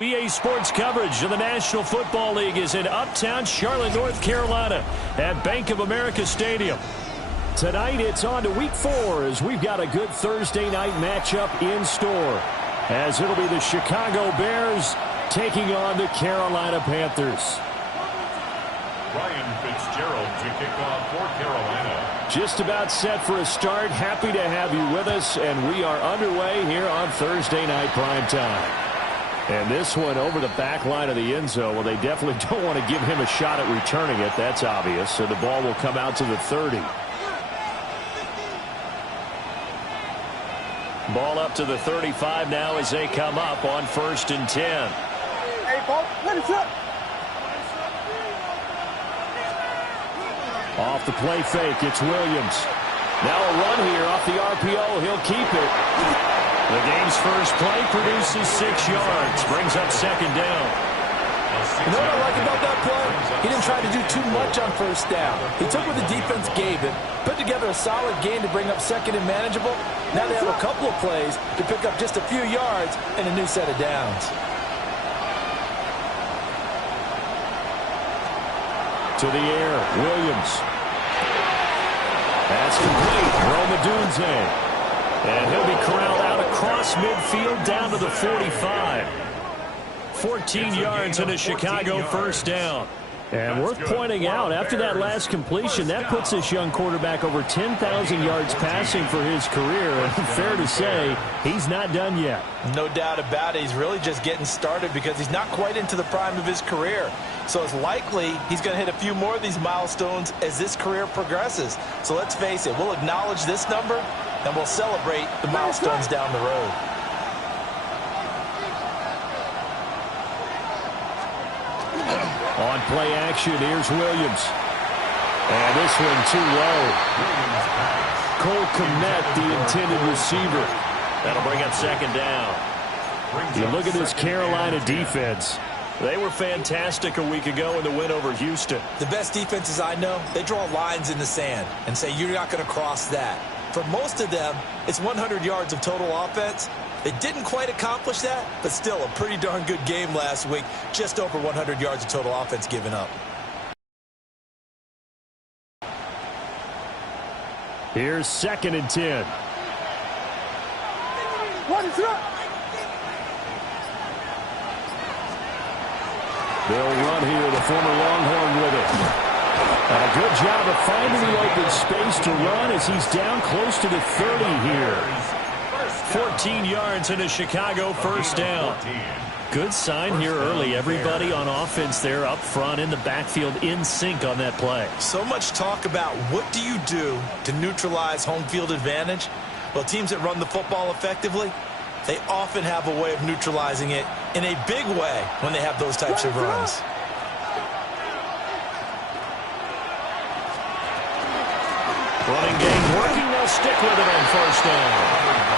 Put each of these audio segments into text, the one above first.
EA Sports coverage of the National Football League is in uptown Charlotte, North Carolina at Bank of America Stadium. Tonight it's on to week 4 as we've got a good Thursday night matchup in store, as it'll be the Chicago Bears taking on the Carolina Panthers. Ryan Fitzgerald to kick off for Carolina. Just about set for a start. Happy to have you with us, and we are underway here on Thursday night primetime. And this one over the back line of the end zone. Well, they definitely don't want to give him a shot at returning it. That's obvious. So the ball will come out to the 30. Ball up to the 35 now as they come up on 1st and 10. Hey, Paul, let it up. Off the play fake, it's Williams. Now a run here off the RPO. He'll keep it. The game's first play produces 6 yards. Brings up 2nd down. You know what I like about that play? He didn't try to do too much on 1st down. He took what the defense gave him, put together a solid game to bring up 2nd and manageable. Now they have a couple of plays to pick up just a few yards and a new set of downs. To the air, Williams. That's complete. Rome Odunze. And he'll be corralled out across midfield down to the 45. 14 yards and a Chicago 1st down. And worth pointing out, after that last completion, that puts this young quarterback over 10,000 yards passing for his career. And fair to say, he's not done yet. No doubt about it. He's really just getting started because he's not quite into the prime of his career. So it's likely he's going to hit a few more of these milestones as this career progresses. So let's face it, we'll acknowledge this number and we'll celebrate the milestones down the road. On play action, here's Williams. And this one too low. Cole Kmet, the intended receiver. That'll bring up 2nd down. You look at this Carolina defense. They were fantastic a week ago in the win over Houston. The best defenses I know, they draw lines in the sand and say you're not going to cross that. For most of them, it's 100 yards of total offense. They didn't quite accomplish that, but still a pretty darn good game last week. Just over 100 yards of total offense given up. Here's 2nd and 10. What is up? They'll run here, the former Longhorn with it. And a good job of finding the open space to run as he's down close to the 30 here. 14 yards and a Chicago 1st down. Good sign here early. Everybody on offense there up front in the backfield in sync on that play. So much talk about what do you do to neutralize home field advantage? Well, teams that run the football effectively, they often have a way of neutralizing it in a big way when they have those types of runs. Running game working. They'll stick with it on 1st down.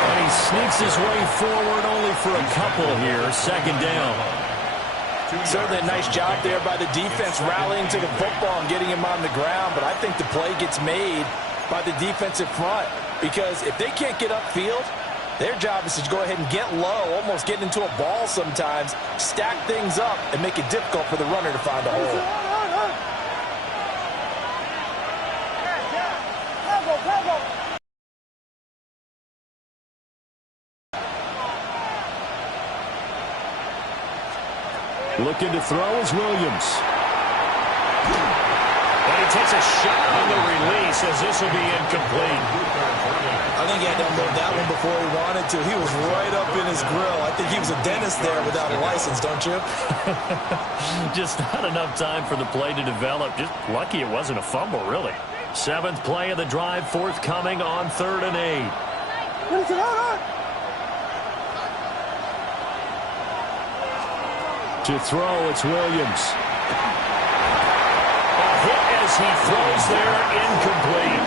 And he sneaks his way forward only for a couple here. 2nd down. Certainly a nice job there by the defense rallying to the football and getting him on the ground. But I think the play gets made by the defensive front. Because if they can't get upfield, their job is to go ahead and get low, almost get into a ball sometimes, stack things up, and make it difficult for the runner to find a hole. Looking to throw is Williams. And he takes a shot on the release as this will be incomplete. I think he had to unload that one before he wanted to. He was right up in his grill. I think he was a dentist there without a license, don't you? Just not enough time for the play to develop. Just lucky it wasn't a fumble, really. 7th play of the drive forthcoming on 3rd and 8. To throw, it's Williams. A hit as he throws there, incomplete.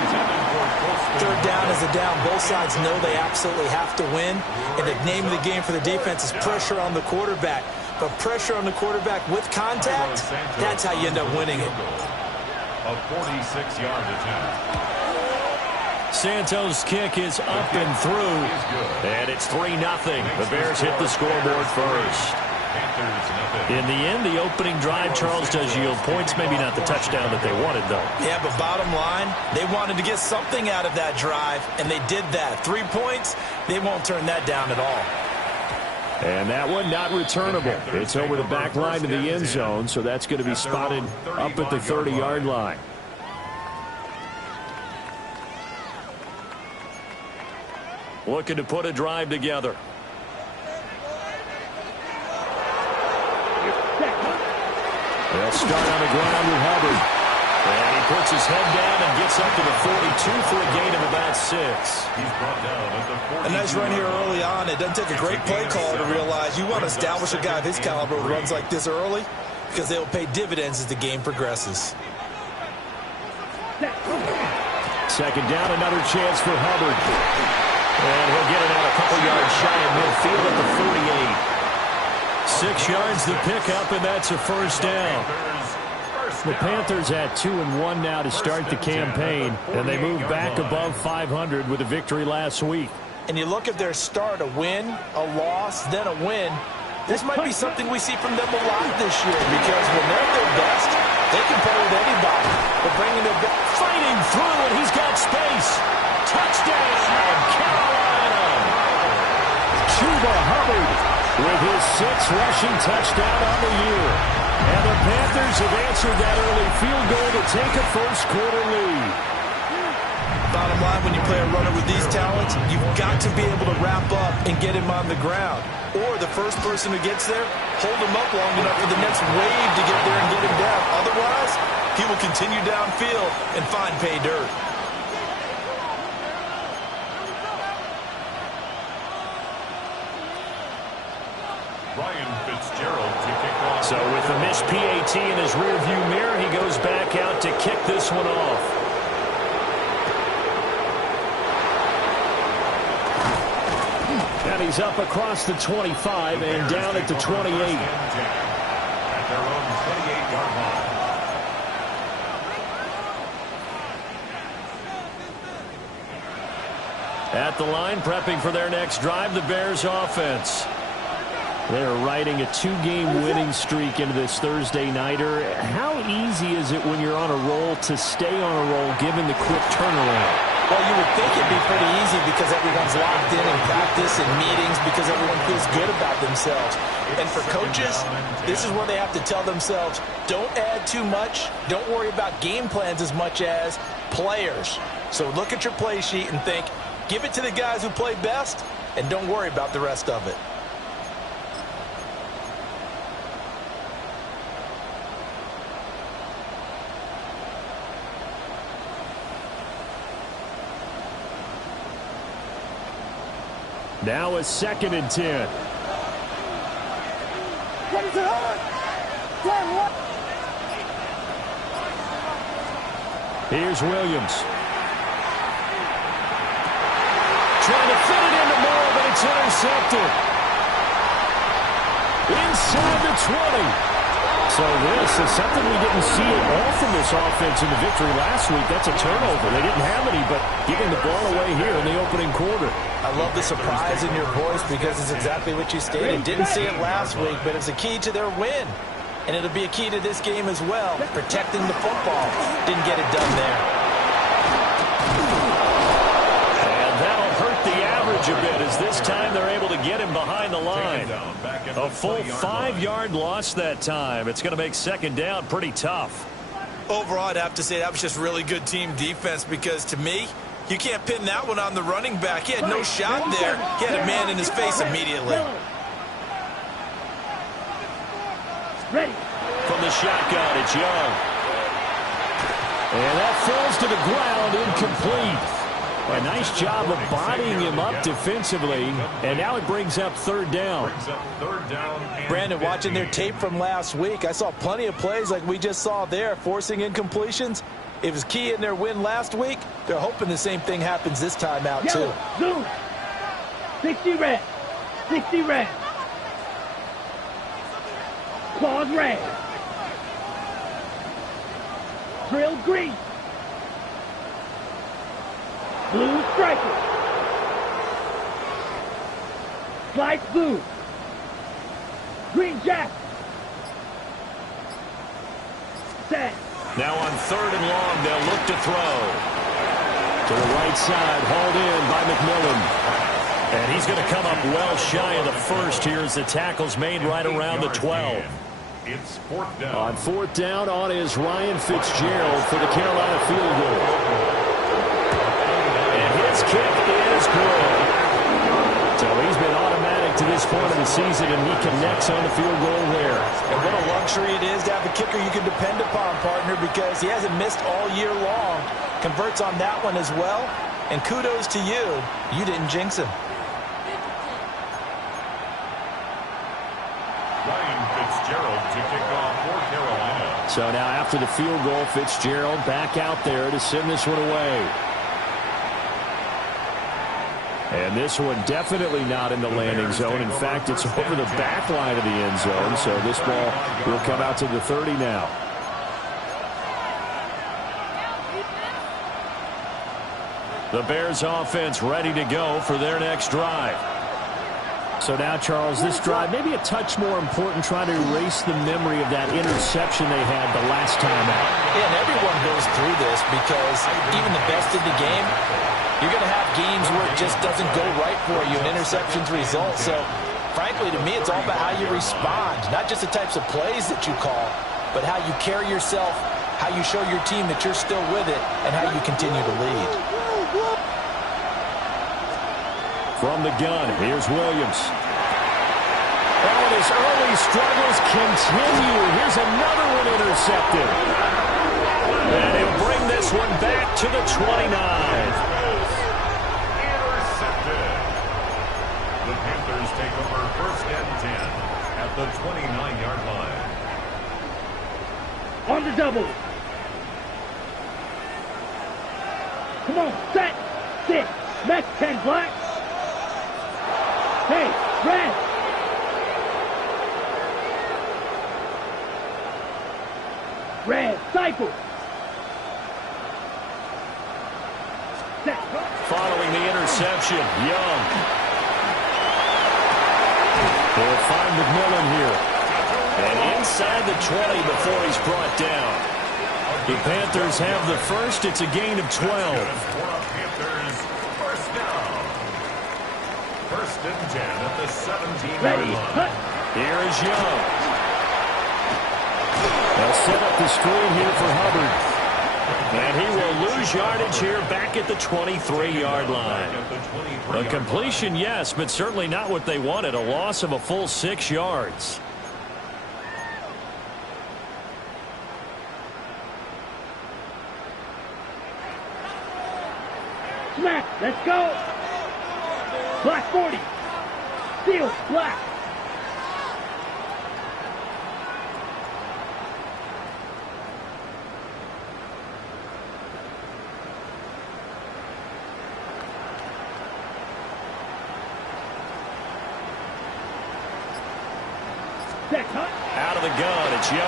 3rd down is a down. Both sides know they absolutely have to win. And the name of the game for the defense is pressure on the quarterback. But pressure on the quarterback with contact, that's how you end up winning it. A 46-yard attempt. Santos' kick is up and through. And it's 3-0. The Bears hit the scoreboard first. In the end, the opening drive, Charles, does yield points. Maybe not the touchdown that they wanted, though. Yeah, but bottom line, they wanted to get something out of that drive, and they did that. 3 points, they won't turn that down at all. And that one not returnable. It's over the back line to the end zone, so that's going to be spotted up at the 30-yard line. Looking to put a drive together. They'll start on the ground with Hubbard. And he puts his head down and gets up to the 42 for a gain of about 6. He's brought down at the 42. A nice run here early on. It doesn't take a great play caller to realize you want to establish a guy of his caliber who runs like this early because they will pay dividends as the game progresses. Second down, another chance for Hubbard. And he'll get it out a couple yards shy of midfield at the 48. 6 yards to pick up, and that's a first down. The Panthers at 2-1 now to start the campaign, and they move back above 500 with a victory last week. And you look at their start, a win, a loss, then a win. This might be something we see from them a lot this year because when they're their best, they can play with anybody. They're bringing their best. Fighting through, and he's got space. Touchdown, Carolina. Chuba Hubbard with his 6th rushing touchdown on the year. And the Panthers have answered that early field goal to take a first-quarter lead. Bottom line, when you play a runner with these talents, you've got to be able to wrap up and get him on the ground. Or the first person who gets there, hold him up long enough for the next wave to get there and get him down. Otherwise, he will continue downfield and find pay dirt. So with the missed PAT in his rearview mirror, he goes back out to kick this one off. And he's up across the 25 and down at the 28. At their own 28-yard line. At the line, prepping for their next drive, the Bears offense. They're riding a 2-game winning streak into this Thursday nighter. How easy is it when you're on a roll to stay on a roll given the quick turnaround? Well, you would think it'd be pretty easy because everyone's locked in practice and meetings because everyone feels good about themselves. And for coaches, this is where they have to tell themselves, don't add too much. Don't worry about game plans as much as players. So look at your play sheet and think, give it to the guys who play best and don't worry about the rest of it. Now a 2nd and 10. Here's Williams. Trying to fit it into Moore, but it's intercepted. Inside the 20. So this is something we didn't see at all from this offense in the victory last week. That's a turnover. They didn't have any, but giving the ball away here in the opening quarter. I love the surprise in your voice because it's exactly what you stated. Didn't see it last week, but it's a key to their win. And it'll be a key to this game as well, protecting the football. Didn't get it done there. And that'll hurt the average a bit as this time they're able to get him behind the line. A full 5-yard loss that time. It's going to make 2nd down pretty tough. Overall, I'd have to say that was just really good team defense because to me, you can't pin that one on the running back. He had no shot there. He had a man in his face immediately. Ready. From the shotgun, it's Young. And that falls to the ground, incomplete. A nice job of bodying him up defensively, and now it brings up 3rd down. Brandon, watching their tape from last week, I saw plenty of plays like we just saw there, forcing incompletions. It was key in their win last week. They're hoping the same thing happens this time out, too. Zoom. 60 red. 60 red. Claws red. Drill green. Blue striker. Slice blue. Green Jack. Set. Now on 3rd and long, they'll look to throw. To the right side, hauled in by McMillan. And he's going to come up well shy of the first here as the tackle's made right around the 12. It's 4th down. On 4th down, on is Ryan Fitzgerald for the Carolina field goal. And his kick is good. So he's been automatic to this point of the season, and he connects on the field goal there. And what a luxury it is to have a kicker you can depend upon, partner, because he hasn't missed all year long. Converts on that one as well. And kudos to you. You didn't jinx him. Ryan Fitzgerald to kick off for Carolina. So now after the field goal, Fitzgerald back out there to send this one away. And this one definitely not in the landing zone. In fact, it's over the back line of the end zone. So this ball will come out to the 30 now. The Bears offense ready to go for their next drive. So now, Charles, this drive maybe a touch more important, trying to erase the memory of that interception they had the last time out. Yeah, and everyone goes through this because even the best in the game, you're going to have games where it just doesn't go right for you, and interceptions result. So, frankly, to me, it's all about how you respond, not just the types of plays that you call, but how you carry yourself, how you show your team that you're still with it, and how you continue to lead. From the gun, here's Williams. Oh, and his early struggles continue. Here's another one intercepted. And he'll bring this one back to the 29. Intercepted. The Panthers take over 1st and 10 at the 29-yard line. On the double. Come on, set. 6. Next 10 black. Hey, red. Red, cycle. Set. Following the interception, Young. They'll find McMillan here. And inside the 20 before he's brought down. The Panthers have the first. It's a gain of 12. Panthers, 1st down. 1st and 10 at the 17-yard Ready, line. cut. Here is Young. They'll set up the screen here for Hubbard. And he will lose yardage here back at the 23-yard line. A completion, yes, but certainly not what they wanted. A loss of a full 6 yards. Smack, let's go. Black 40. Steel, black. Set, cut. Out of the gun, it's Young.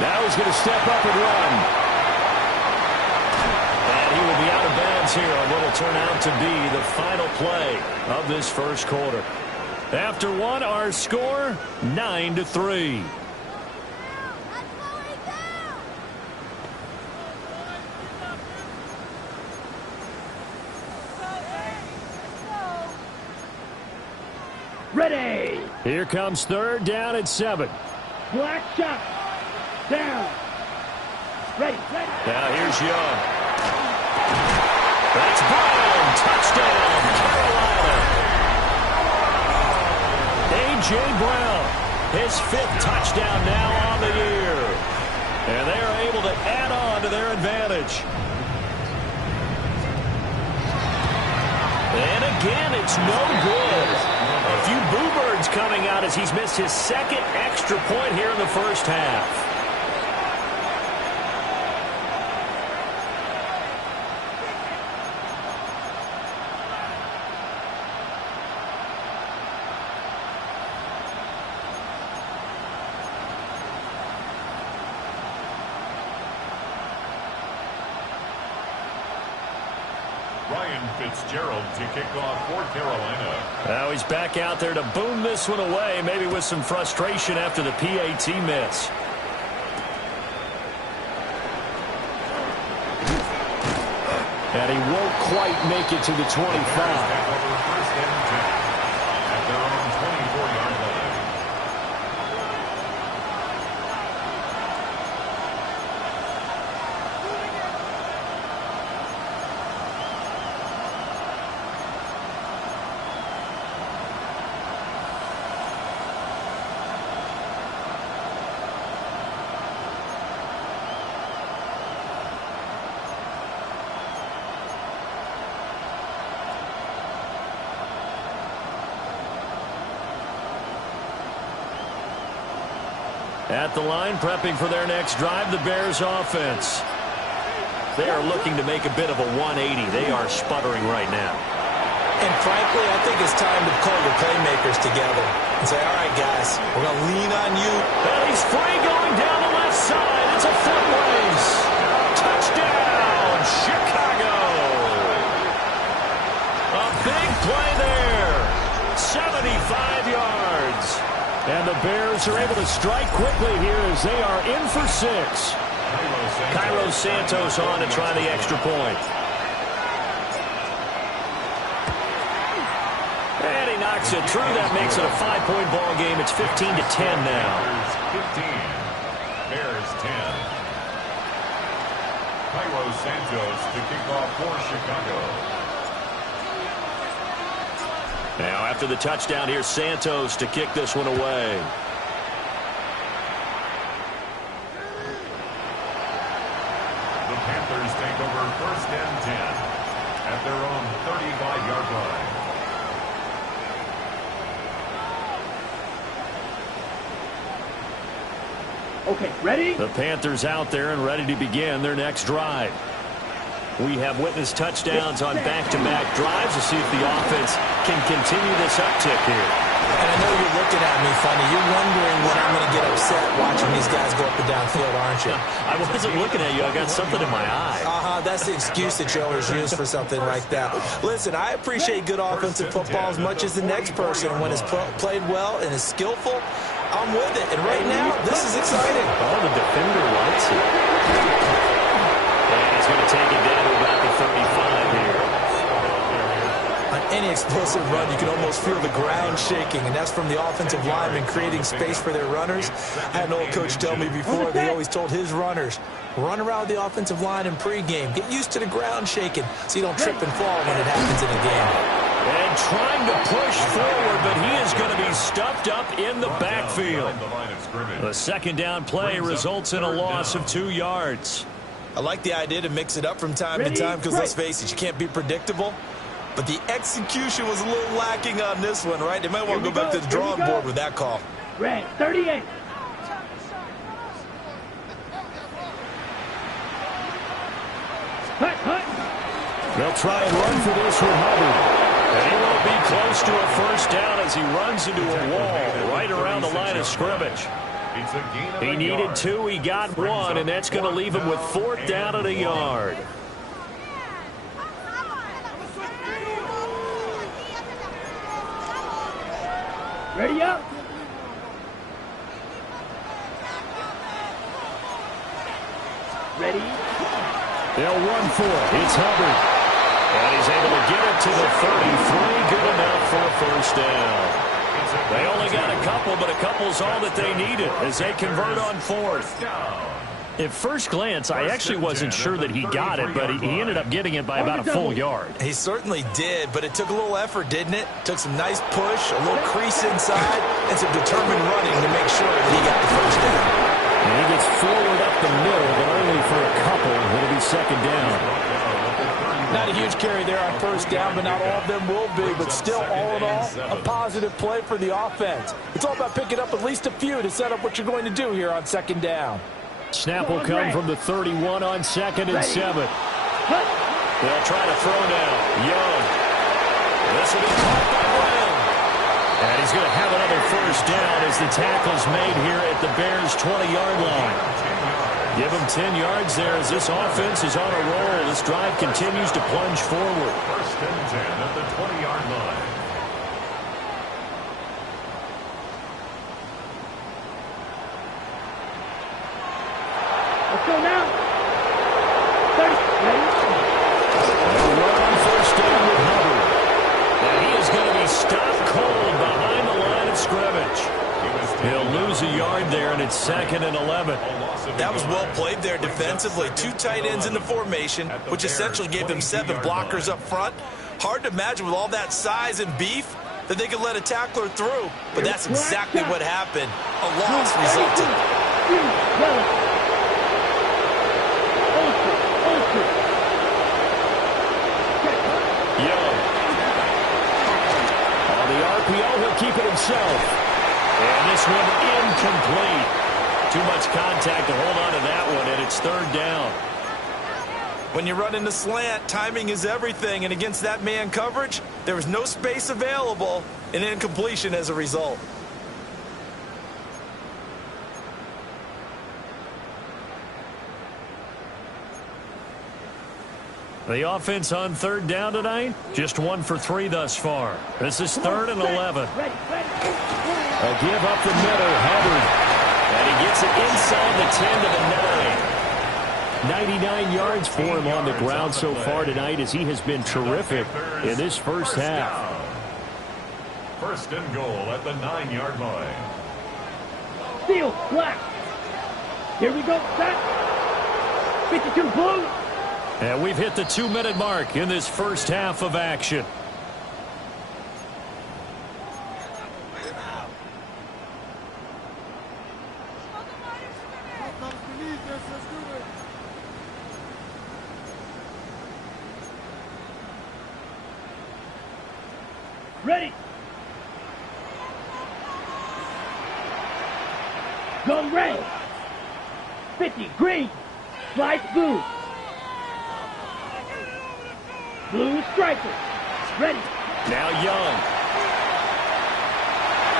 Now he's going to step up and run. And he will be out of bounds here on what will turn out to be the final play of this first quarter. After one, our score, 9-3. Ready. Here comes 3rd down at 7. Black shot. Down. Ready, ready. Now here's Young. That's Brown. Touchdown, Carolina. A.J. Brown, his 5th touchdown now on the year. And they are able to add on to their advantage. And again, it's no good. A few boo birds coming out as he's missed his 2nd extra point here in the first half. Ryan Fitzgerald to kick off for Carolina. Now he's back out there to boom this one away, maybe with some frustration after the PAT miss. And he won't quite make it to the 25. First and 10 at their own 24-yard line. At the line, prepping for their next drive, the Bears offense. They are looking to make a bit of a 180. They are sputtering right now. And frankly, I think it's time to call your playmakers together and say, all right, guys, we're going to lean on you. And he's free going down the left side. It's a foot race. Touchdown, Chicago. A big play there. 75 yards. And the Bears are able to strike quickly here as they are in for 6. Cairo Santos on to try the extra point. And he knocks it through. That makes it a 5-point ball game. It's 15-10 now. 15. Bears 10. Cairo Santos to kick off for Chicago. Now after the touchdown, here's Santos to kick this one away. The Panthers take over first and 10 at their own 35-yard line. Okay, ready? The Panthers out there and ready to begin their next drive. We have witnessed touchdowns on back-to-back drives to see if the offense can continue this uptick here. And I know you're looking at me funny. You're wondering when I'm going to get upset watching these guys go up and down field, aren't you? I wasn't looking at you. I got something in my eye. That's the excuse that you always use for something like that. Listen, I appreciate good offensive football as much as the next person. When it's played well and is skillful, I'm with it. And right now, this is exciting. Oh, the defender likes it. And he's going to take it down to about the 35 here. On any explosive run, you can almost feel the ground shaking, and that's from the offensive linemen creating space for their runners. I had an old coach tell me before, they always told his runners, run around the offensive line in pregame. Get used to the ground shaking so you don't trip and fall when it happens in a game. And trying to push forward, but he is going to be stuffed up in the backfield. The second down play results in a loss of 2 yards. I like the idea to mix it up from time to time because, let's face it, you can't be predictable. But the execution was a little lacking on this one, right? They might want to go back to the drawing board with that call. Red, 38. They'll try and run for this with Hubbard. And he won't be close to a first down as he runs into a wall right around the line of scrimmage. He needed 2, he got 1, and that's going to leave him with 4th down and a yard. Ready up. Ready. They'll run for it. It's Hubbard. And he's able to get it to the 33. Good enough for a first down. They only got a couple, but a couple's all that they needed as they convert on 4th. At first glance, I actually wasn't sure that he got it, but he ended up getting it by about a full yard. He certainly did, but it took a little effort, didn't it? Took some nice push, a little crease inside, and some determined running to make sure that he got the first down. And he gets forward up the middle, but only for a couple. It'll be second down. Not a huge carry there on first down, but not all of them will be. But still, all in all, a positive play for the offense. It's all about picking up at least a few to set up what you're going to do here on second down. Snap will come from the 31 on 2nd and 7. They'll try to throw now. Young. This will be caught by Brown. And he's going to have another first down as the tackle's made here at the Bears' 20-yard line. Give him 10 yards there as this offense is on a roll. This drive continues to plunge forward. First and 10 at the 20-yard line. Let's go now. 30. Run on first down with Hubbard. And he is going to be stopped cold behind the line of scrimmage. He'll lose a yard there, and it's 2nd and 11. That was well played there defensively. 2 tight ends in the formation, which essentially gave them 7 blockers up front. Hard to imagine with all that size and beef that they could let a tackler through. But that's exactly what happened. A loss resulted. Young. On the RPO, he'll keep it himself. And this one incomplete. Too much contact to hold on to that one, and it's 3rd down. When you run into slant, timing is everything, and against that man coverage, there was no space available, and incompletion as a result. The offense on 3rd down tonight, just 1 for 3 thus far. This is 3rd and 11. A give up the middle, Hubbard. And he gets it inside the 10 to the 9. 99 yards for him on the ground so far tonight as he has been terrific in this first half. First and goal at the 9-yard line. Steal, black. Here we go, set. 52 blue. And we've hit the 2-minute mark in this first half of action. Ready. Go red. 50 green. Slice blue. Blue striker. Ready. Now Young.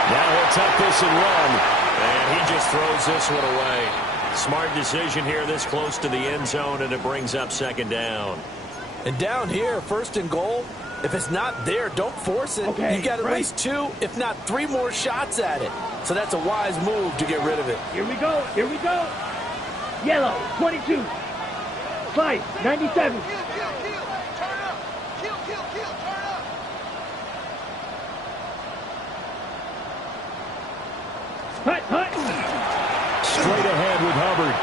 Now he'll tuck this and run. And he just throws this one away. Smart decision here this close to the end zone, and it brings up 2nd down. And down here, 1st and goal, if it's not there, don't force it. Okay, you got at least 2, if not 3 more shots at it. So that's a wise move to get rid of it. Here we go. Here we go. Yellow, 22. Slice, 97. Hut, hut. Straight ahead with Hubbard.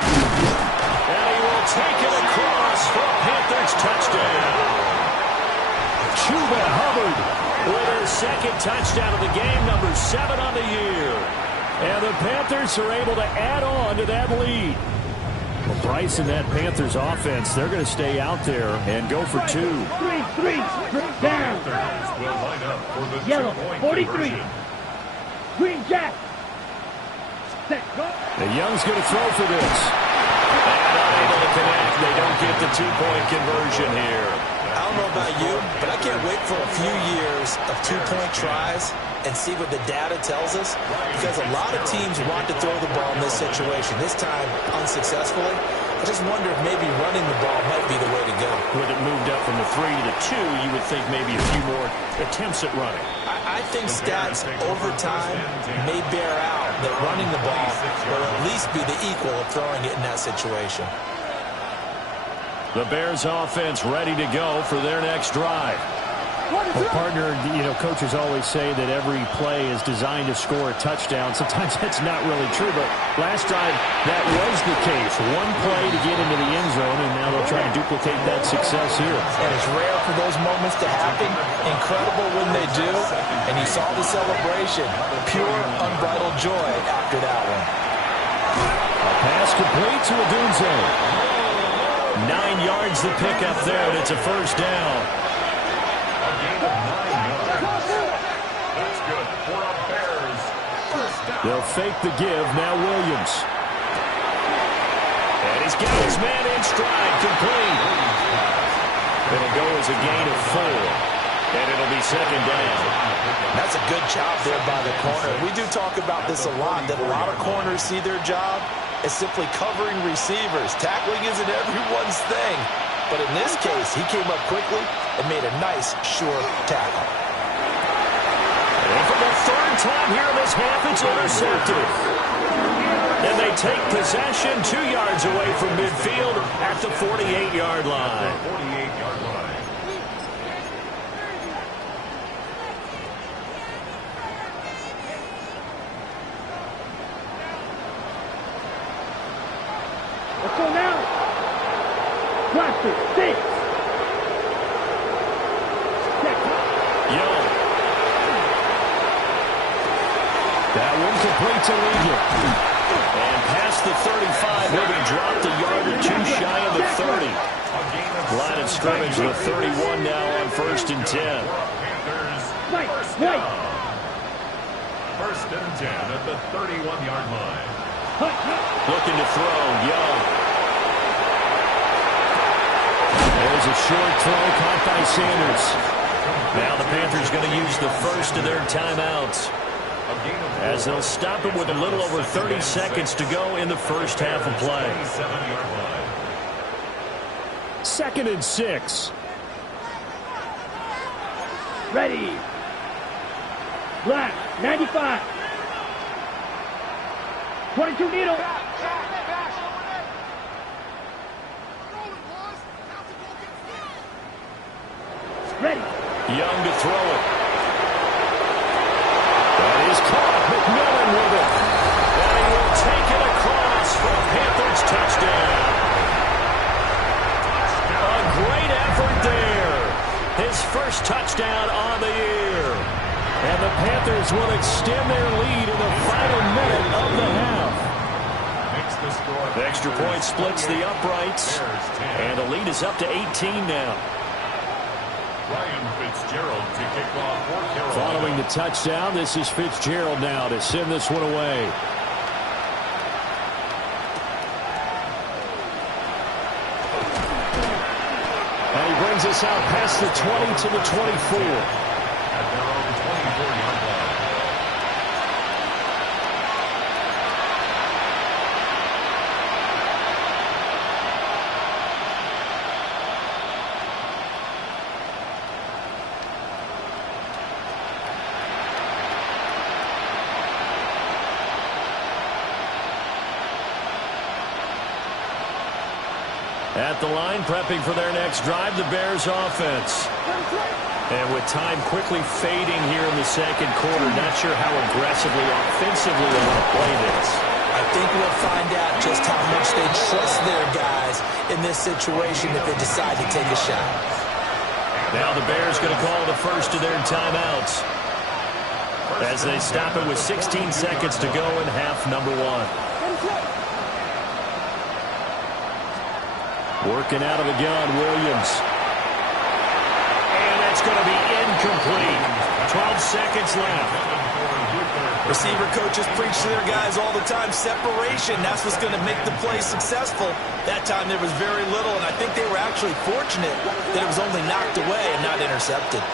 And he will take it across for a Panthers touchdown. Chuba Hubbard with his 2nd touchdown of the game, number 7 on the year. And the Panthers are able to add on to that lead. Well, Bryce and that Panthers offense, they're going to stay out there and go for 2. 3, down. Will line up for the Yellow, 2-point 43. conversion. Green jack. Set, go. And Young's going to throw for this. And unable to connect. They don't get the 2-point conversion here. I don't know about you, but I can't wait for a few years of 2-point tries and see what the data tells us, because a lot of teams want to throw the ball in this situation. This time, unsuccessfully. I just wonder if maybe running the ball might be the way to go. With it moved up from the 3 to the 2, you would think maybe a few more attempts at running. I think stats over time may bear out that running the ball will at least be the equal of throwing it in that situation. The Bears offense ready to go for their next drive. Well, partner, coaches always say that every play is designed to score a touchdown. Sometimes that's not really true, but last drive, that was the case. One play to get into the end zone, and now they'll try to duplicate that success here. And it's rare for those moments to happen. Incredible when they do. And you saw the celebration. Pure, unbridled joy after that one. A pass complete to Odunze. 9 yards the pickup there, and it's a first down. They'll fake the give. Now Williams. And he's got his man in stride. Complete. It'll go as a gain of 4. And it'll be 2nd down. That's a good job there by the corner. We do talk about this a lot, that a lot of corners see their job as simply covering receivers. Tackling isn't everyone's thing. But in this case, he came up quickly and made a nice, sure tackle. And for the third time here in this half, it's intercepted. And they take possession 2 yards away from midfield at the 48-yard line. 48-yard line. Let's go now. Blaster, 6. Young. That one complete to Legion. And past the 35, he'll be dropped a yard or two shy of the 30. Line of scrimmage, the 31 now on 1st and 10. Right. First and 10 at the 31-yard line. Looking to throw, Young. There's a short throw caught by Sanders. Now the Panthers going to use the first of their timeouts, as they'll stop it with a little over 30 seconds to go in the first half of play. 27-yard line. 2nd and 6. Ready. Black, 95. 22 needle. Ready. Young to throw it. That is caught. McMillan with it. And he will take it across for a Panthers touchdown. A great effort there. His first touchdown on the year. And the Panthers will extend their lead in the final minute of the half. The extra point splits the uprights. And the lead is up to 18 now. Ryan Fitzgerald to kick off for Carolina. Following the touchdown, this is Fitzgerald now to send this one away. And he brings us out past the 20 to the 24. At their own 24-yard line. At the line, prepping for their next drive, the Bears offense. And with time quickly fading here in the second quarter, not sure how aggressively, offensively they want to play this. I think we'll find out just how much they trust their guys in this situation if they decide to take a shot. Now the Bears going to call the first of their timeouts, as they stop it with 16 seconds to go in half number 1. Working out of the gun, Williams. And it's going to be incomplete. 12 seconds left. Receiver coaches preach to their guys all the time. Separation, that's what's going to make the play successful. That time there was very little, and I think they were actually fortunate that it was only knocked away and not intercepted.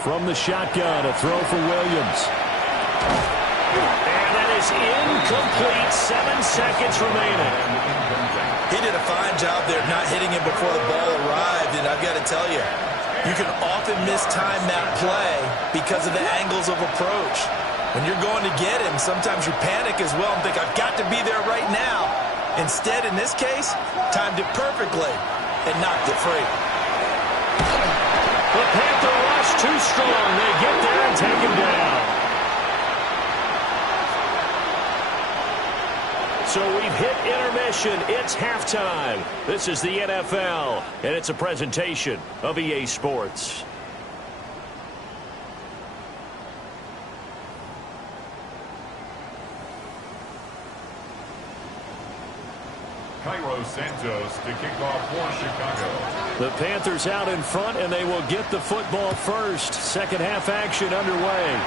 From the shotgun, a throw for Williams. And that is incomplete. 7 seconds remaining. He did a fine job there not hitting him before the ball arrived, and I've got to tell you, you can often mistime that play because of the angles of approach. When you're going to get him, sometimes you panic as well and think, I've got to be there right now. Instead, in this case, timed it perfectly and knocked it free. The Panther rush too strong. They get there and take him down. So we've hit intermission. It's halftime. This is the NFL, and it's a presentation of EA Sports. Cairo Santos to kick off for Chicago. The Panthers out in front, and they will get the football first. Second half action underway.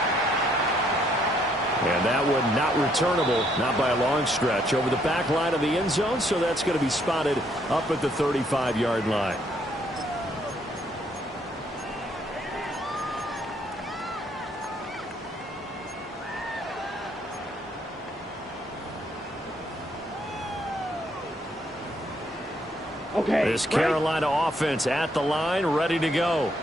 And that one not returnable, not by a long stretch, over the back line of the end zone, so that's going to be spotted up at the 35-yard line. Okay. This Carolina offense at the line, ready to go.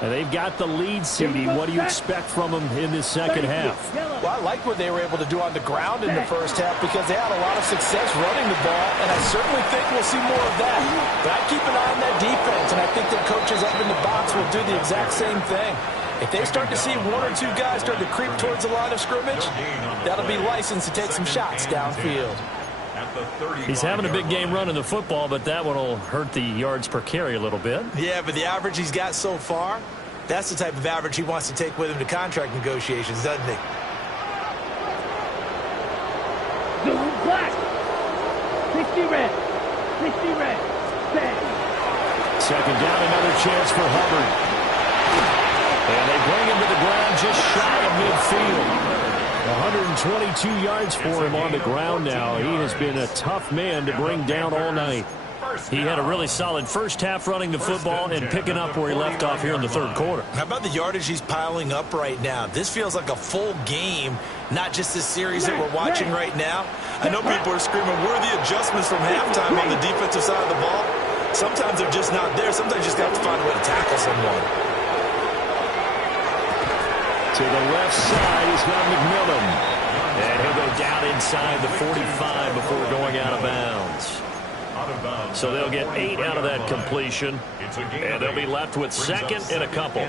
And they've got the lead, CD. What do you expect from them in this second half? Well, I like what they were able to do on the ground in the first half because they had a lot of success running the ball, and I certainly think we'll see more of that. But I keep an eye on that defense, and I think the coaches up in the box will do the exact same thing. If they start to see one or two guys start to creep towards the line of scrimmage, that'll be licensed to take some shots downfield. He's having a big game running the football, but that one will hurt the yards per carry a little bit. Yeah, but the average he's got so far, that's the type of average he wants to take with him to contract negotiations, doesn't he? Zoom black. 60 red. 60 red. Bang. Second down, another chance for Hubbard. And they bring him to the ground just shy of midfield. 122 yards for him on the ground now. He has been a tough man to bring down all night. He had a really solid first half running the football and picking up where he left off here in the third quarter. How about the yardage he's piling up right now? This feels like a full game, not just this series that we're watching right now. I know people are screaming, where are the adjustments from halftime on the defensive side of the ball? Sometimes they're just not there. Sometimes you just have to find a way to tackle someone. To the left side, he's got McMillan. And he'll go down inside the 45 before going out of bounds. So they'll get 8 out of that completion. And they'll be left with second and a couple.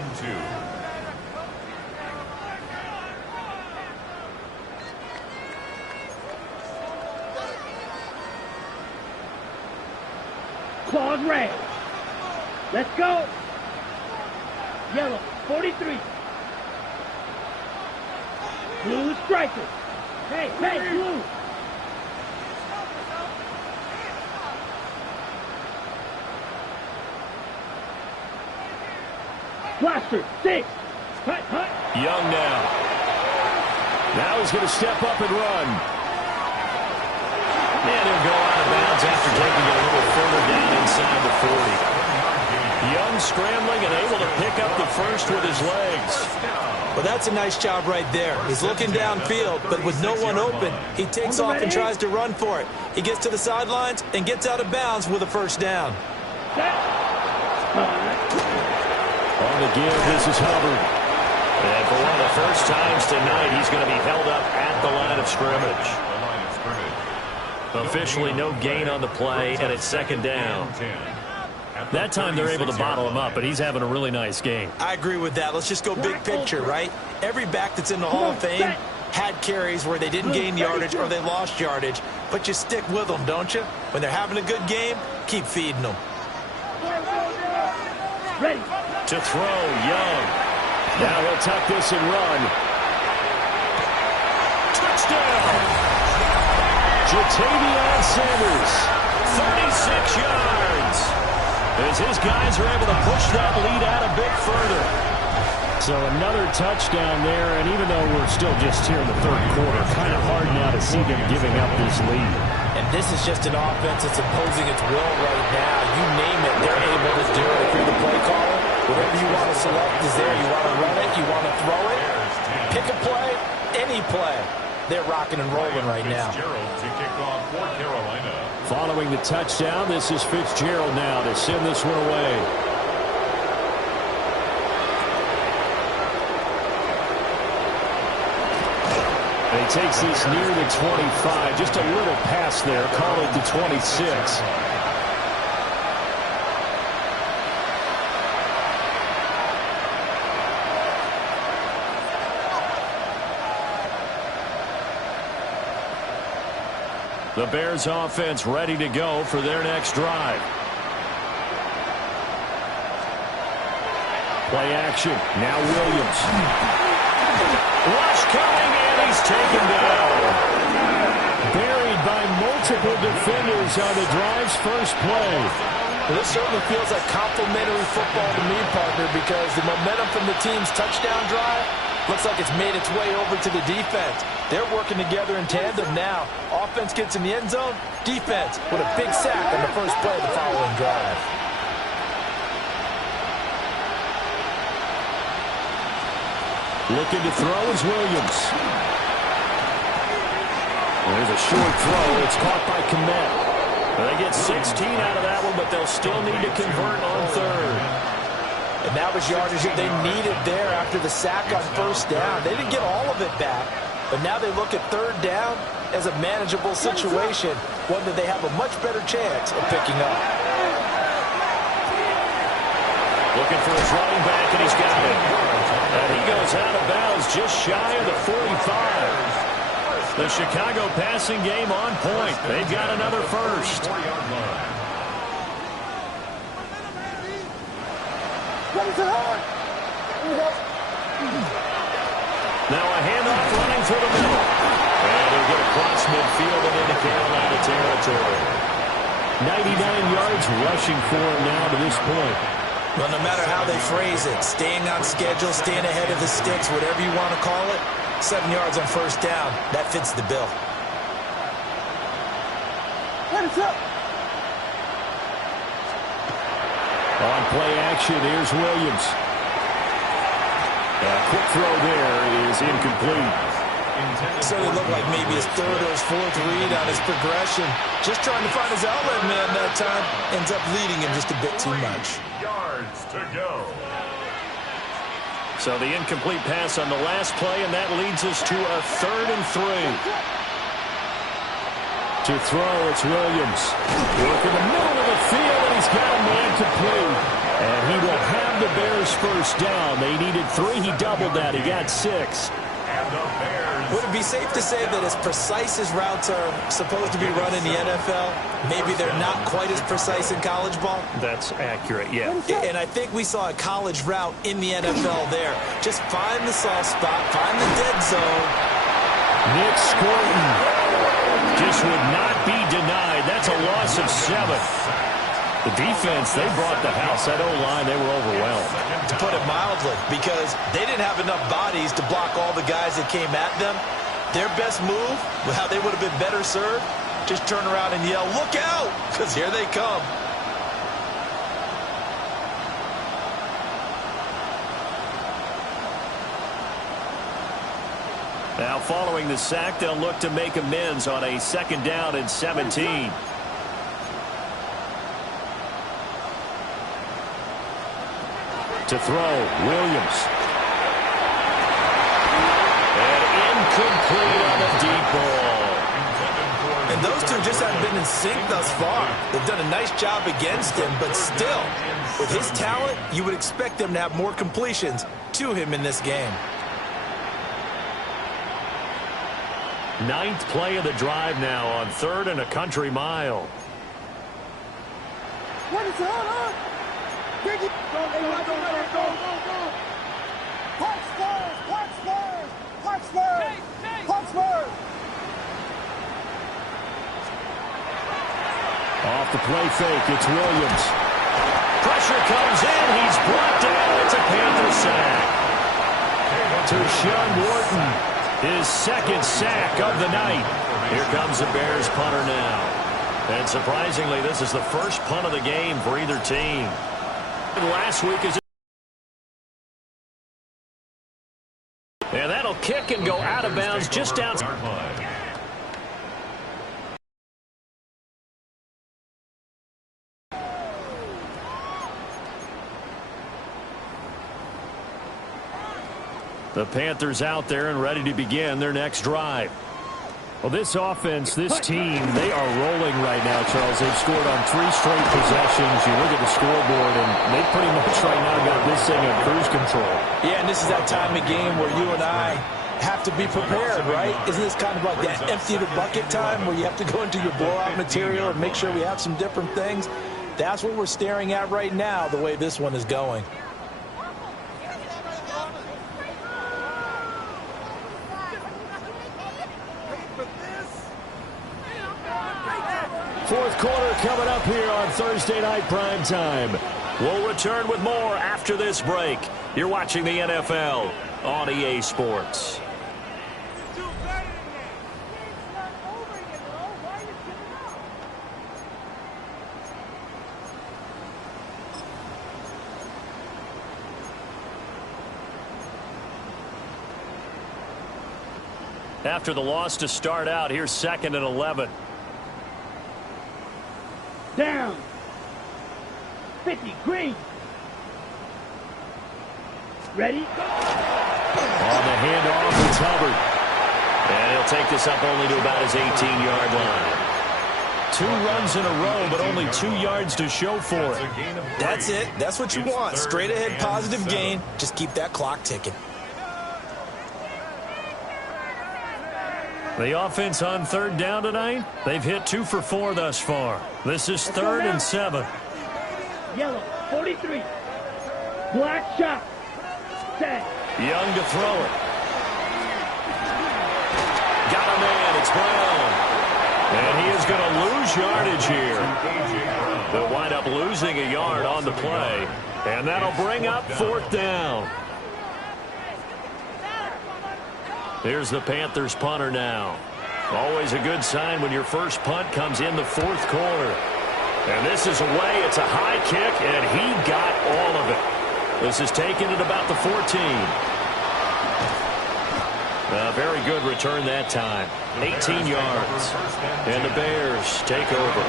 Claws red. Let's go. Yellow, 43. Blue striker. Hey, blue. Blaster, 6. Hut. Young now. Now he's going to step up and run. And he'll go out of bounds after taking it a little further down inside the 40. Young scrambling and able to pick up the first with his legs. Well, that's a nice job right there. He's looking downfield, but with no one open, he takes off and tries to run for it. He gets to the sidelines and gets out of bounds with a first down. On the give, this is Hubbard. And for one of the first times tonight, he's going to be held up at the line of scrimmage. Officially no gain on the play, and it's second down. That time they're able to bottle him up, but he's having a really nice game. I agree with that. Let's just go big picture, right? Every back that's in the Hall of Fame had carries where they didn't gain yardage or they lost yardage, but you stick with them, don't you? When they're having a good game, keep feeding them. Ready. To throw, Young. Now he'll tuck this and run. Touchdown! Jatavion Sanders, 36 yards. As his guys are able to push that lead out a bit further. So another touchdown there, and even though we're still just here in the third quarter, kind of hard now to see them giving up this lead. And this is just an offense that's imposing its will right now. You name it, they're able to do it. If you're the play caller, whatever you want to select is there. You want to run it, you want to throw it, pick a play, any play. They're rocking and rolling right now. Following the touchdown, this is Fitzgerald now to send this one away. And he takes this near the 25. Just a little pass there. Call it the 26. The Bears offense ready to go for their next drive. Play action. Now Williams. Rush coming, and he's taken down. Buried by multiple defenders on the drive's first play. Well, this certainly feels like complimentary football to me, partner, because the momentum from the team's touchdown drive looks like it's made its way over to the defense. They're working together in tandem now. Offense gets in the end zone. Defense with a big sack on the first play of the following drive. Looking to throw is Williams. There's a short throw. It's caught by Kmet. They get 16 out of that one, but they'll still need to convert on third. And that was yardage that they needed there after the sack on first down. They didn't get all of it back, but now they look at third down as a manageable situation, one that they have a much better chance of picking up. Looking for his running back, and he's got it. And he goes out of bounds just shy of the 45. The Chicago passing game on point. They've got another first. Now a handoff running through the middle. And he'll get across midfield and into Carolina territory. 99 yards rushing for him now to this point. Well, no matter how they phrase it, staying on schedule, staying ahead of the sticks, whatever you want to call it, 7 yards on first down, that fits the bill. What is up? On play action, here's Williams. A quick throw there is incomplete. So it looked like maybe his third or his fourth read on his progression. Just trying to find his outlet man that time. Ends up leading him just a bit too much. Yards to go. So the incomplete pass on the last play, and that leads us to a 3rd and 3. To throw, it's Williams. Work in the middle of the field, and he's got a man complete. And he will have the Bears first down. They needed 3. He doubled that. He got 6. And the Bears. Would it be safe to say that as precise as routes are supposed to be run in the NFL, maybe they're not quite as precise in college ball? That's accurate, yeah. And I think we saw a college route in the NFL there. Just find the soft spot, find the dead zone. Nick Scorton just would not be denied. That's a loss of 7. The defense, they brought the house. That O-line, they were overwhelmed. To put it mildly, because they didn't have enough bodies to block all the guys that came at them. Their best move, how they would have been better served, just turn around and yell, "Look out!" because here they come. Now, following the sack, they'll look to make amends on a 2nd down and 17. To throw, Williams. And incomplete on the deep ball. And those two just haven't been in sync thus far. They've done a nice job against him, but still, with his talent, you would expect them to have more completions to him in this game. 9th play of the drive now on 3rd and a country mile. What is going on? Biggie, go. Punch first. Off the play fake, it's Williams. Pressure comes in, he's brought down. It's a Panther sack. To Sean Wharton, his 2nd sack of the night. Here comes the Bears punter now. And surprisingly, this is the first punt of the game for either team. Last week is... And that'll kick and go out of bounds just outside. The Panthers out there and ready to begin their next drive. Well, this offense, this team, they are rolling right now, Charles. They've scored on 3 straight possessions. You look at the scoreboard, and they pretty much right now got this thing on cruise control. Yeah, and this is that time of game where you and I have to be prepared, right? Isn't this kind of like that empty the bucket time where you have to go into your blowout material and make sure we have some different things? That's what we're staring at right now, the way this one is going. Fourth quarter coming up here on Thursday Night Prime Time. We'll return with more after this break. You're watching the NFL on EA Sports. After the loss to start out, here's 2nd and 11. Down. 50, green. Ready? On the handoff, it's Hubbard. And he'll take this up only to about his 18-yard line. 2 runs in a row, but only 2 yards to show for it. That's it. That's what you want. Straight ahead, positive gain. Just keep that clock ticking. The offense on 3rd down tonight, they've hit 2 for 4 thus far. This is 3rd and 7. Yellow, 43. Black shot. Set. Young to throw it. Got a man. It's Brown. And he is going to lose yardage here. They'll wind up losing a yard on the play. And that'll bring up 4th down. Here's the Panthers punter now. Always a good sign when your first punt comes in the 4th quarter. And this is away. It's a high kick, and he got all of it. This is taken at about the 14. A very good return that time. 18 yards. And the Bears take over.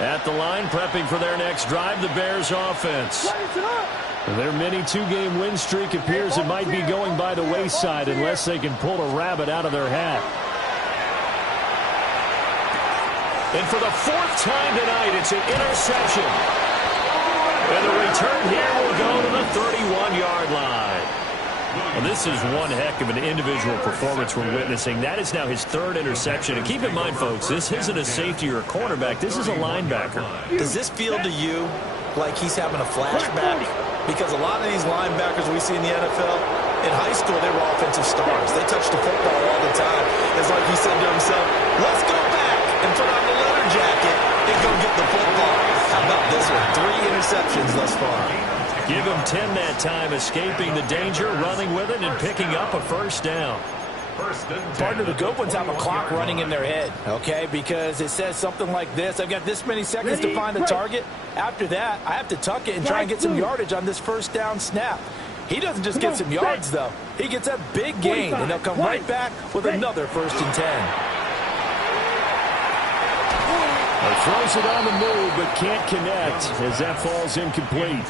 At the line, prepping for their next drive, the Bears offense. Their mini 2-game win streak appears it might be going by the wayside unless they can pull a rabbit out of their hat. And for the 4th time tonight, it's an interception. And the return here will go to the 31-yard line. Well, this is one heck of an individual performance we're witnessing. That is now his 3rd interception. And keep in mind, folks, this isn't a safety or a cornerback. This is a linebacker. Does this feel to you like he's having a flashback? Because a lot of these linebackers we see in the NFL, in high school, they were offensive stars. They touched the football all the time. It's like he said to himself, let's go back and put on the leather jacket and go get the football. How about this one? 3 interceptions thus far. Give him 10 that time, escaping the danger, running with it, and picking up a 1st down. Partner, the good ones have a clock running in their head, okay? Because it says something like this. I've got this many seconds to find a target. After that, I have to tuck it and try and get some yardage on this 1st down snap. He doesn't just get some yards, though. He gets a big gain, and they'll come right back with another 1st and 10. Throws it on the move, but can't connect as that falls incomplete.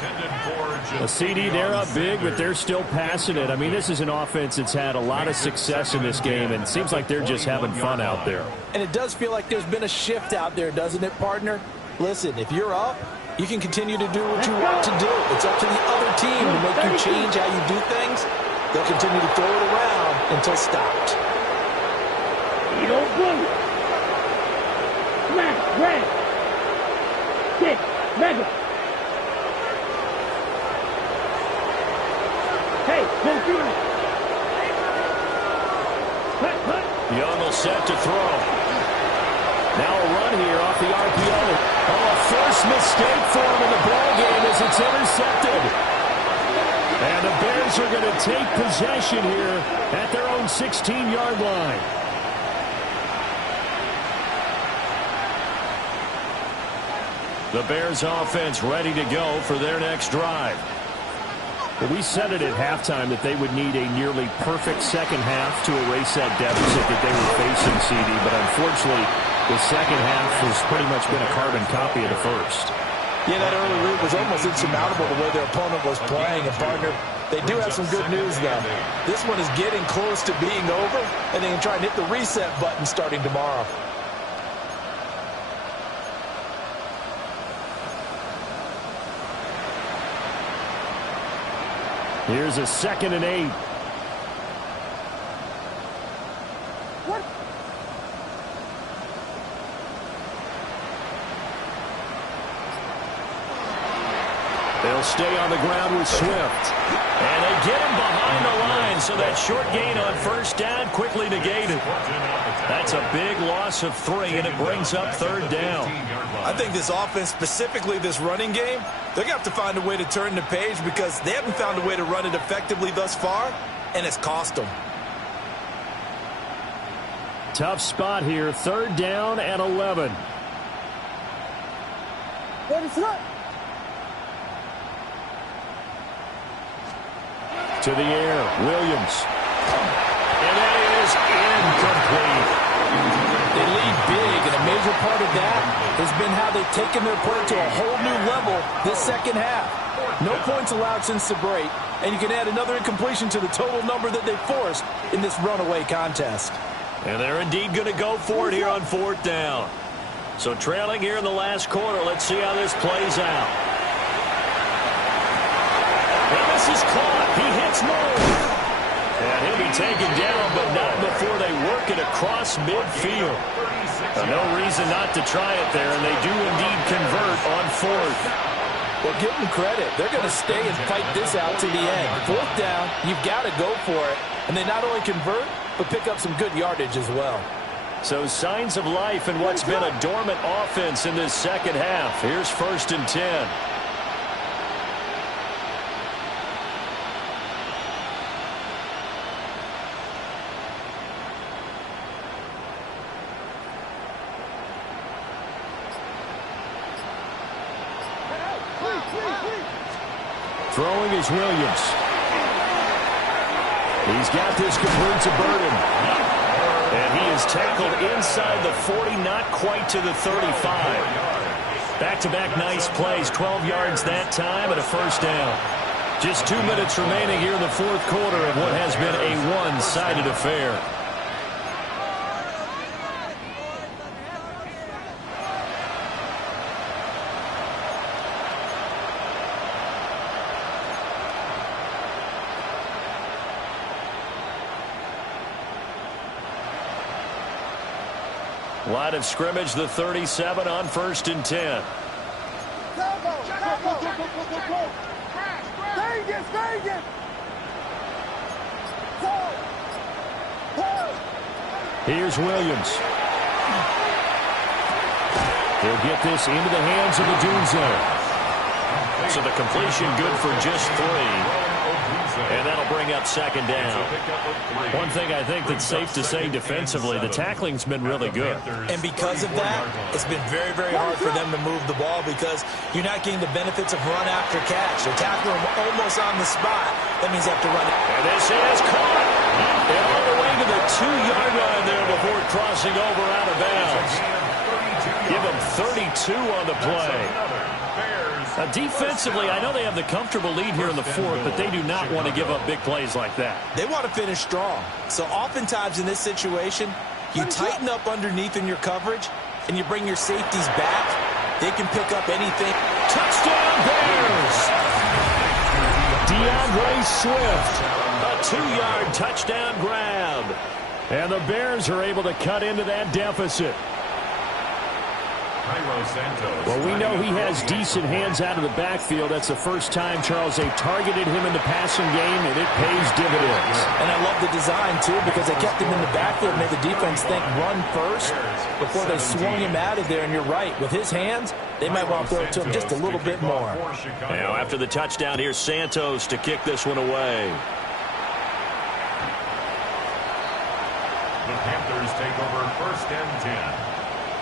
A CD, they're up big, but they're still passing it. I mean, this is an offense that's had a lot of success in this game, and it seems like they're just having fun out there. And it does feel like there's been a shift out there, doesn't it, partner? Listen, if you're up, you can continue to do what you want to do. It's up to the other team to make you change how you do things. They'll continue to throw it around until stopped. Smash, red. 6, mega. Hey, no shooting. Young will set to throw. Now a run here off the RPO. Oh, a forced mistake for him in the ball game as it's intercepted. And the Bears are going to take possession here at their own 16-yard line. The Bears offense ready to go for their next drive. Well, we said it at halftime that they would need a nearly perfect second half to erase that deficit that they were facing, CD. But unfortunately, the second half has pretty much been a carbon copy of the first. Yeah, that early lead was almost insurmountable the way their opponent was playing. And, partner, they do have some good news, though. This one is getting close to being over, and they can try and hit the reset button starting tomorrow. Here's a 2nd and 8. They'll stay on the ground with Swift. And they get him behind the line, so that short gain on 1st down quickly negated. That's a big loss of 3, and it brings up 3rd down. I think this offense, specifically this running game, they're going to have to find a way to turn the page because they haven't found a way to run it effectively thus far, and it's cost them. Tough spot here, 3rd down and 11. To the air, Williams. And that is incomplete. They lead big, and a major part of that has been how they've taken their play to a whole new level this second half. No points allowed since the break, and you can add another incompletion to the total number that they forced in this runaway contest. And they're indeed going to go for it here on 4th down. So trailing here in the last quarter, let's see how this plays out. And this is caught. He hits Moore. And he'll be taken down, but not before they work it across midfield. No reason not to try it there, and they do indeed convert on 4th. Well, give them credit. They're going to stay and fight this out to the end. 4th down, you've got to go for it. And they not only convert, but pick up some good yardage as well. So signs of life in what's been a dormant offense in this second half. Here's 1st and 10. Throwing is Williams. He's got this complete to Burton. And he is tackled inside the 40, not quite to the 35. Back-to-back nice plays, 12 yards that time and a 1st down. Just 2 minutes remaining here in the 4th quarter of what has been a one-sided affair. Line of scrimmage, the 37 on 1st and 10. Here's Williams. He'll get this into the hands of the Dunze. So the completion good for just 3. And that'll bring up 2nd down. One thing I think that's safe to say defensively, the tackling's been really good. And because of that, it's been very, very hard for them to move the ball because you're not getting the benefits of run after catch. They're tackling them almost on the spot. That means they have to run it. And this is caught. And all the way to the 2-yard line there before crossing over out of bounds. Give them 32 on the play. Defensively, I know they have the comfortable lead here in the 4th, but they do not want to give up big plays like that. They want to finish strong. So oftentimes in this situation, you tighten up underneath in your coverage, and you bring your safeties back. They can pick up anything. Touchdown Bears! DeAndre Swift, a 2-yard touchdown grab. And the Bears are able to cut into that deficit. Well, we know he has decent hands out of the backfield. That's the first time, Charles, they've targeted him in the passing game, and it pays dividends. And I love the design, too, because they kept him in the backfield, made the defense think run first before they swung him out of there. And you're right, with his hands, they might want to throw it to him just a little bit more. Now, after the touchdown, here's Santos to kick this one away. The Panthers take over 1st and 10.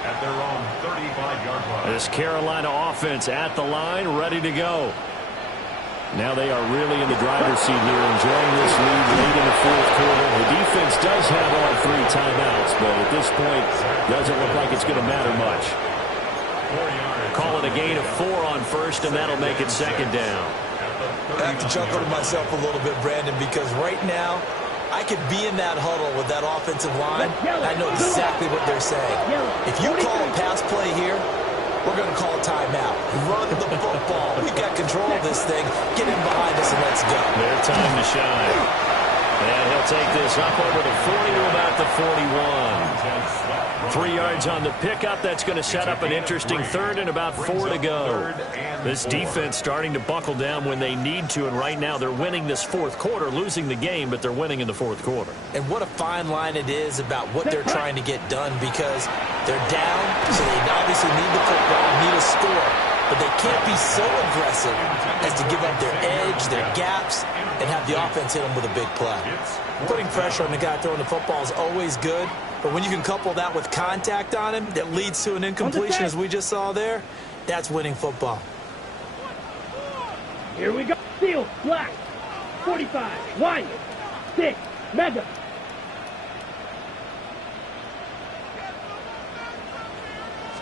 At their own 35-yard line. This Carolina offense at the line, ready to go. Now they are really in the driver's seat here, enjoying this lead late in the 4th quarter. The defense does have all 3 timeouts, but at this point, doesn't look like it's going to matter much. Call it a gain of 4 on 1st, and that'll make it 2nd down. I have to chuckle to myself a little bit, Brandon, because right now, I could be in that huddle with that offensive line. I know exactly what they're saying. If you call a pass play here, we're going to call a timeout. Run the football. We've got control of this thing. Get in behind us and let's go. Their time to shine. And he'll take this up over the 40 to about the 41. 3 yards on the pickup. That's going to set up an interesting 3rd and about 4 to go. This defense starting to buckle down when they need to, and right now they're winning this 4th quarter, losing the game, but they're winning in the 4th quarter. And what a fine line it is about what they're trying to get done, because they're down, so they obviously need the football, need a score. But they can't be so aggressive as to give up their edge, their gaps, and have the offense hit them with a big play. Putting pressure on the guy throwing the football is always good, but when you can couple that with contact on him that leads to an incompletion, as we just saw there, that's winning football. Here we go. Field, black, 45, wide, 6, Madden.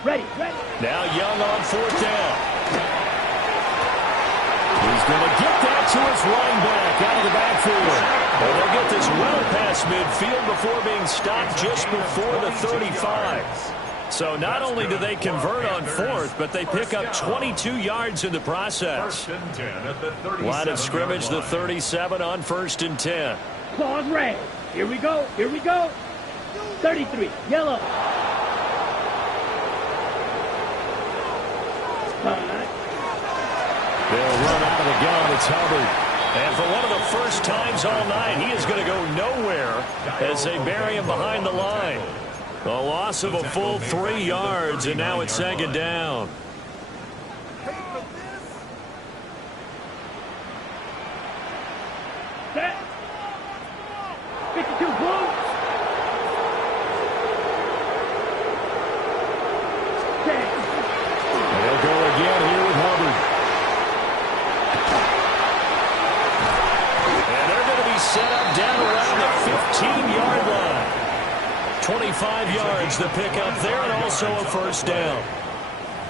Ready. Now Young on fourth down. He's going to get that to his running back out of the backfield. And they'll get this well past midfield before being stopped just before the 35. So not only do they convert on fourth, but they pick up 22 yards in the process. Line of scrimmage, the 37 on 1st and 10. Claws red. Here we go. 33, yellow. They'll run out of the gun. It's Hubbard. And for one of the first times all night, he is going to go nowhere as they bury him behind the line. A loss of a full 3 yards, and now it's 2nd down. Set. 52 blue. Set. They'll go again here with Hubbard. And they're going to be set up down around the 15-yard line. 25 yards the pickup there, and also a first down.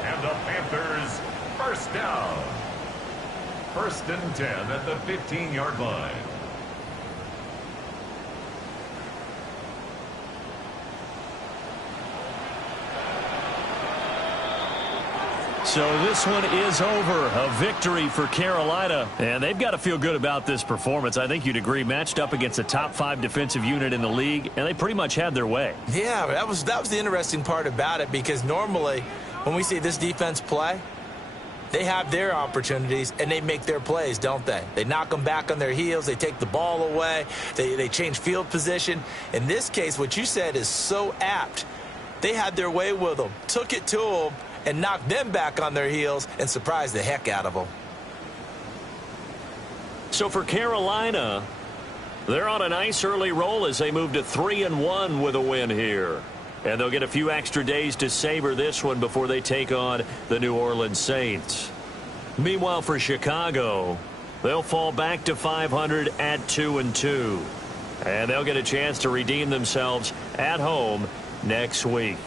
And the Panthers first down. 1st and 10 at the 15-yard line. So this one is over. A victory for Carolina. And they've got to feel good about this performance. I think you'd agree. Matched up against a top 5 defensive unit in the league, and they pretty much had their way. Yeah, that was the interesting part about it, because normally when we see this defense play, they have their opportunities and they make their plays, don't they? They knock them back on their heels. They take the ball away. They change field position. In this case, what you said is so apt. They had their way with them, took it to them, and knocked them back on their heels and surprised the heck out of them. So for Carolina, they're on a nice early roll as they move to 3-1 with a win here. And they'll get a few extra days to savor this one before they take on the New Orleans Saints. Meanwhile, for Chicago, they'll fall back to 500 at 2-2. And they'll get a chance to redeem themselves at home next week.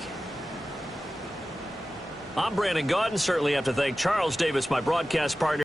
I'm Brandon Gaudin. Certainly have to thank Charles Davis, my broadcast partner.